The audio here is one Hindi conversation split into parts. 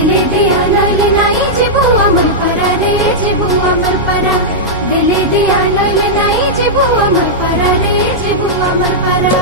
दिले दिया नइले नाई जीबू अमर पारा रे जीबू अमर पारा दिले दिया नइले नाई जीबू अमर पारा रे जीबू अमर पारा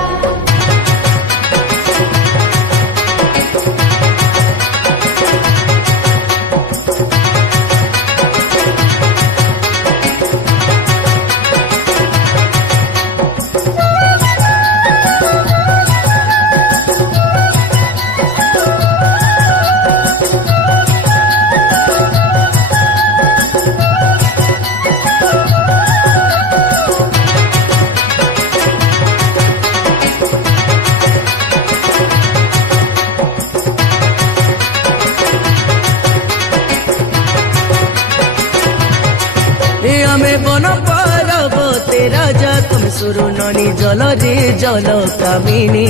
सुरु ननी जल रे जल कामिनी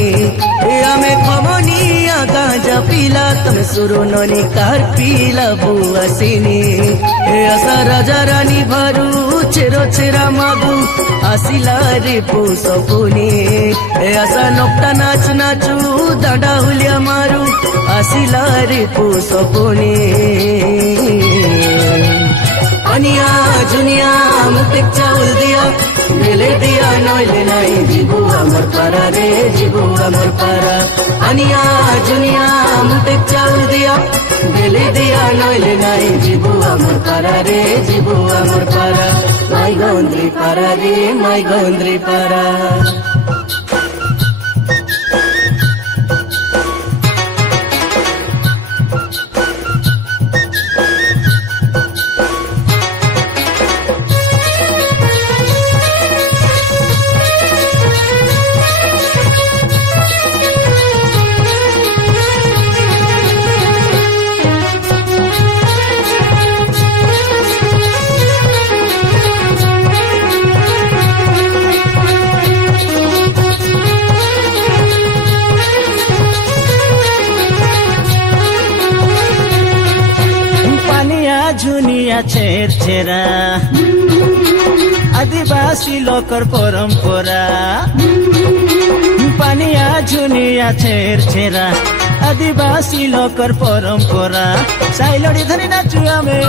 आमे खमनिया गांजा पीला तुम सुरु ननी कार पीला बुआसिनी आशा राजा रानी भरू छेरो छेरा मागु आसिला रे पुसपुनी आशा नोकटा नाच नाचू दांडा हुलिया मारू आसिला रे पुसपुनी अनिया जुनिया मुते चाउल दिया दिले दिया नइले नाई जीबू अमर पारा रे जीबू अमर पारा अनिया जुनिया मुते चाउल दिया दिले दिया नइले नाई जीबू अमर पारा रे जीबू अमर पारा माई गौंद्री पारा रे माई गौंद्री पारा छेर छेरा आदिवासी लोकर परंपरा पानिया झुनिया छेर छेरा आदिवासी लोकर परंपरा साइलड़ी धरी नाचू आमे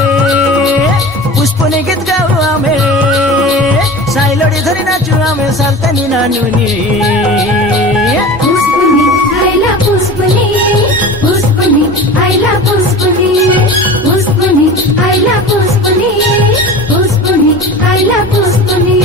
पुष्पनी गीत गाऊ आमे साइलड़ी धरी नाचू आमे सालतनी नानुनी पुष्पनी आइला पुष्पनी पुष्पनी आइला पुष्पनी पुष्पनी आइला पुष्पनी पुष्पनी आइला पुष्पनी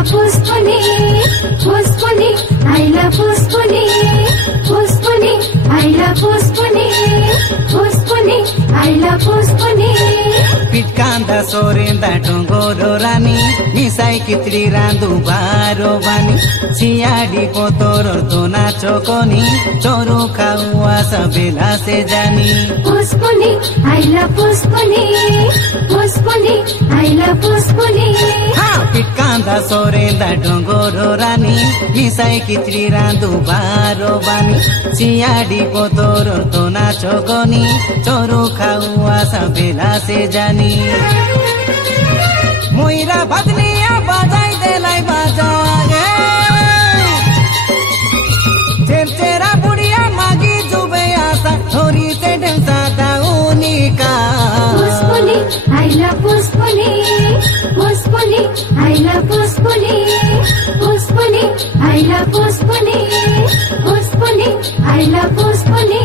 पुष्पनी पुष्पनी आइला पुष्पनी पुष्पनी आइला पुष्पनी पुष्पनी आइला पुष्पनी पिटकांदा सोरेंदा डोंगोरो रानी मिसाई कितरी रांदु बारो बानी सियाडी पोतोरो दोना चोकोनी चोरू खाऊआ सबेला से जानी पुष्पनी आइला पुष्पनी पुष्पनी आइला पुष्पनी पिटकांदा सोरेंदा डोंगोरो रानी मिसाई कितरी रांदु बारो बानी सियाडी पोतोरो दोना चोकोनी चोरू खाऊआ सबेला से जानी मोइरा भदनिया बजाई देलाई बाजा तेरा बुढ़िया मागी जुबे आसा थोड़ी से ढंसा दाऊनी का पुष्पनी आइला पुष्पनी पुष्पनी आइला पुष्पनी पुष्पनी आइला पुष्पनी पुष्पनी आइला पुष्पनी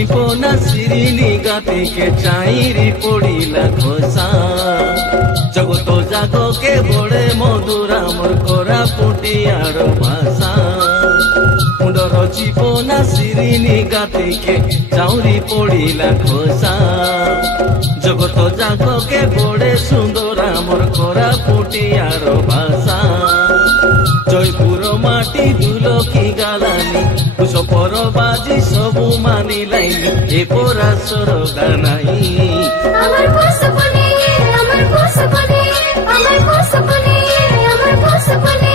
চিপনা সিরিনি গাতিকে চাইরি পড়িলা ঘোষা জগত জাগকে বড়ে মধুরা মোর করা পুটিয়ার ভাষা মুন্ডর চিপনা সিরিনি গাতিকে চাউরি পড়িলা ঘোষা জগত জাগকে বড়ে সুন্দরা মোর করা পুটিয়ার ভাষা জয়পুর মাটি দুলকি গালানি কুশ পর বাজি সবু মানি লাইনি এ পরা সরদা নাই আমার বসপনে আমার বসপনে আমার বসপনে আমার বসপনে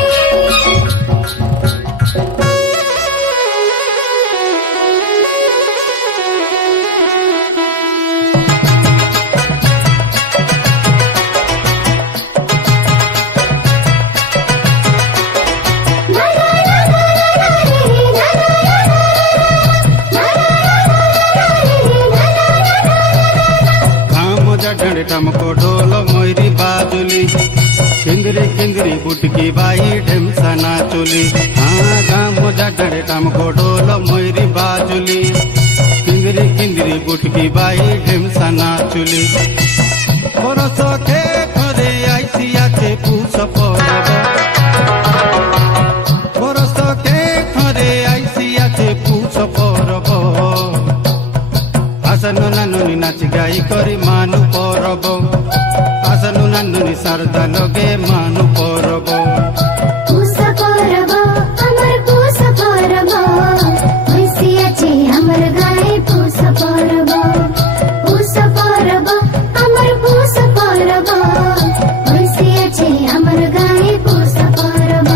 टमको ढोल मोरी बाजुली किंदरी किंदरी बुटकी बाई ढेमसा नाचुली हाँ गाम डरे टमको ढोल मोरी बाजुली किंदरी किंदरी बुटकी बाई ढेमसा नाचुली बरस के घरे आईसी आछे पूछ परब बरस के घरे आईसी आछे पूछ परब आसनु नानुनी नाच गाई करी मानु परब आसनु नानुनी शारदा लगे मानु परब पूष परब अमर पूष परब भैंसी अछि हमर गाय पूष परब अमर पूष परब भैंसी अछि हमर गाय पूष परब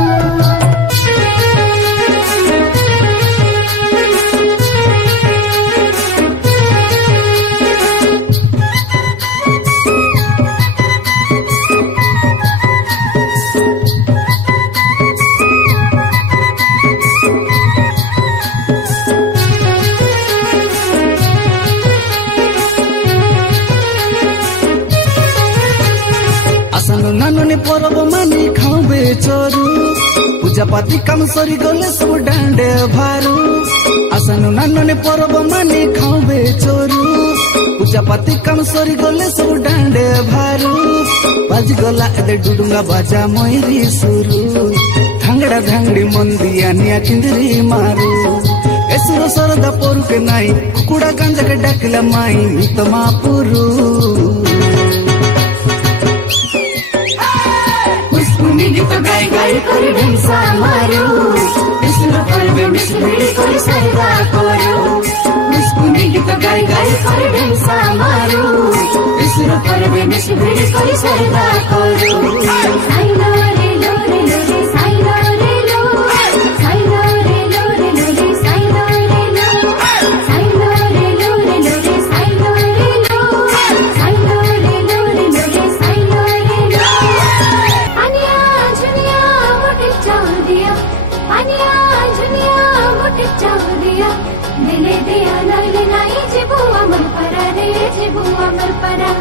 नानुनी परब मानी खावे चोरू पूजा पाती काम सरी गले सब डांडे भारू आसनु नानुनी परब मानी खावे चोरू पूजा पाती काम सरी गले सब डांडे भारू बाज गला एदे डुडुंगा बाजा मयरी सुरू धांगड़ा धांगड़ी मंदिया निया किंदरी मारू एसुर सरदा पोरु के नाई कुकुड़ा गांजा के डाकिला माई मितमा पुरू गीत गाई गाई करी ढेमसा मारू विष्णु पर्वे मिश्री करी सरदा करू पुष्पुनी गीत गाई गाई करी ढेमसा मारू विष्णु पर्वे मिश्री करी सरदा करू साइलो रे लो रे लो रे साइलो रे लो साइलो रे लो रे लो रे साइलो रे लो साइलो रे लो रे लो रे साइलो रे लो साइलो रे लो रे लो रे साइलो रे लो अनिया झुनिया मोटे चाव दिया अनिया झुनिया मोटे चाव दिया दिले दिया लैले नाई जिबू अमर परा रे जिबू अमर परा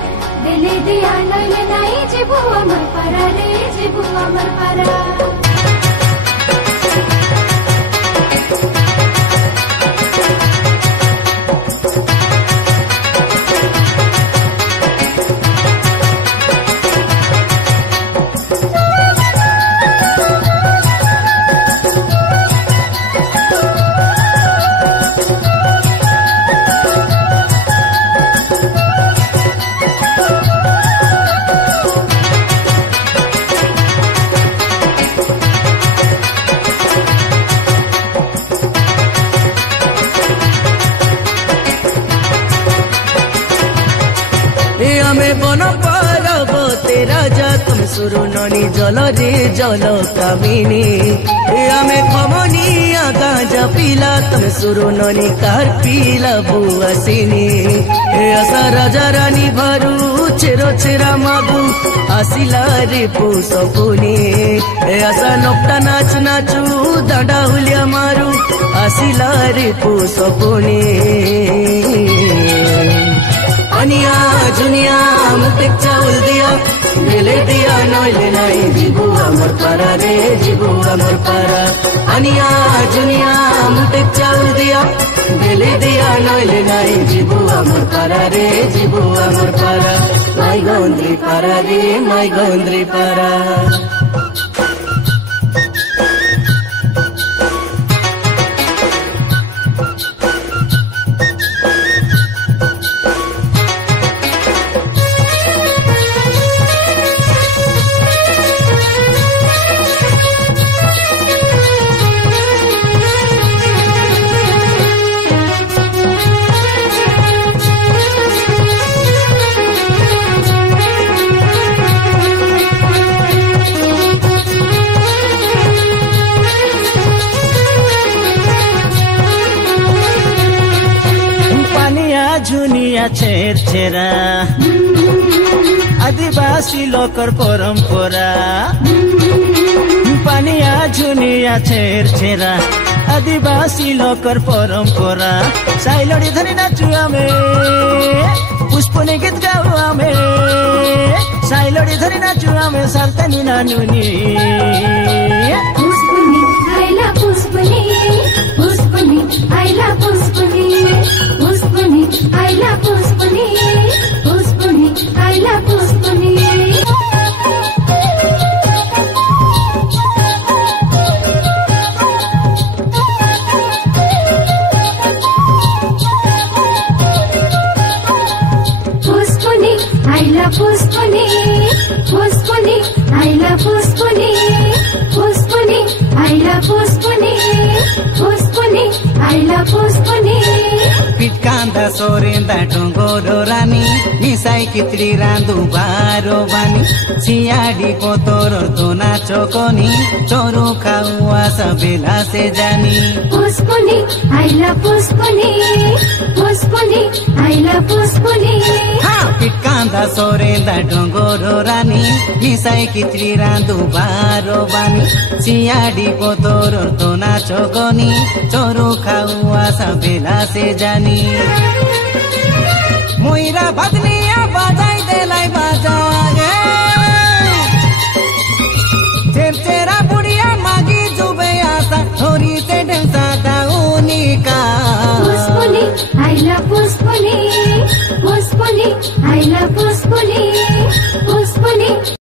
दिले दिया लैले नाई जिबू अमर परा रे जिबू अमर परा बन पारब तेरा जा तुम सुरु ननी जल रे जल कामिनी आमे खमनिया गांजा पीला तुम सुरु ननी कार पीला बुआसिनी आशा राजा रानी भरू चेरो चेरा मागू आसिला रे पुसपुनी आशा नोकटा नाच नाचू दांडा हुलिया मारू आसिला रे पुसपुनी अनिया जुनिया मुते चावल दिया দেলে দিয়া নইলে নাই জীবু আমার পাড়া রে জীবু আমার পাড়া আনিয়া জুনিয়া মুটে চাল দিয়া দেলে দিয়া নইলে নাই জীবু আমার পাড়া রে জীবু আমার পাড়া মাই গন্দ্রি পাড়া রে মাই গন্দ্রি পাড়া झुनिया छेरा आदिवासी लोकर परंपरा पानिया झुनिया छेरा आदिवासी लोकर परंपरा साइलोड़ी धनी नाचू आमे पुष्पनी गीत गाऊ आमे साइलोड़ी धनी नाचू आमे सारतनी नानुनी पुष्पनी आइला पुष्पनी पुष्पनी आइला पुष्पनी पुष्पनी आइला पुष्पनी पुष्पनी आइला पुष्पनी पुष्पनी आइला पुष्पनी पुष्पनी आइला पुष्पनी पुष्पनी आइला पुष्पनी पुष्पनी आइला पुष्पनी पिटकान्दा सोरेन्दा डोंगोरो रानी मिसाई कित्री रांदु बारो बानी सियाडी को तोरो दोना चोकोनी चोरो खाउआ सबेला से जानी पुष्पनी आइला पुष्पनी पुष्पनी आइला पुष्पनी हाँ पिटकान्दा सोरेन्दा डोंगोरो रानी मिसाई कित्री रांदु बारो बानी सियाडी को तोरो दोना चोकोनी चोरो खाउआ सबेला से जानी मोइरा भदनिया बजाई देलाई